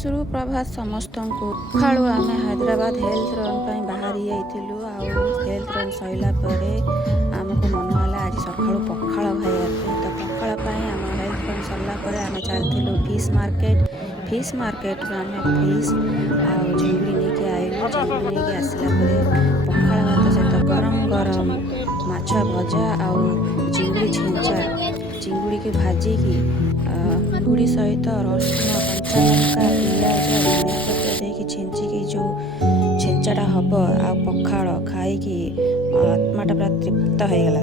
सुप्रभात समस्त को सकाळୁ आमे हैदराबाद हेल्थ रन ପାଇଁ ବାହାରି ଯାଇଥିଲୁ। ଆଉ ହେଲ୍ଥ ରନ୍ ସରିଲା ପରେ ଆମକୁ ମନ ହେଲା ଆଜି ସକାଳୁ ପଖାଳ ଖାଇବା ପାଇଁ। ତ ପଖାଳ ପାଇଁ ଆମ ହେଲ୍ଥ ରନ୍ ସରିଲା ପରେ ଆମେ ଚାଲିଥିଲୁ ଫିସ୍ ମାର୍କେଟରୁ ଆମେ ଫିସ୍ ଆଉ ଚିଙ୍ଗୁଡ଼ି ନେଇକି ଆଇଲୁ। ଚିଙ୍ଗୁଡ଼ି ନେଇକି ଆସିଲା ପରେ ପଖାଳ ଭାତ ସହିତ ଗରମ ଗରମ ମାଛ ଭଜା ଆଉ ଚିଙ୍ଗୁଡ଼ି ଛେଞ୍ଚା, ଚିଙ୍ଗୁଡ଼ିକି ଭାଜିକି ଚିଙ୍ଗୁଡ଼ି ସହିତ ରସୁଣ, କଞ୍ଚା ଲଙ୍କା, ପିଆଜ, ଧନିଆ ପତ୍ର ଦେଇକି ଛେଞ୍ଚିକି ଯେଉଁ ଛେଞ୍ଚାଟା ହେବ ଆଉ ପଖାଳ ଖାଇକି ଆତ୍ମାଟା ପୁରା ତୃପ୍ତ ହେଇଗଲା।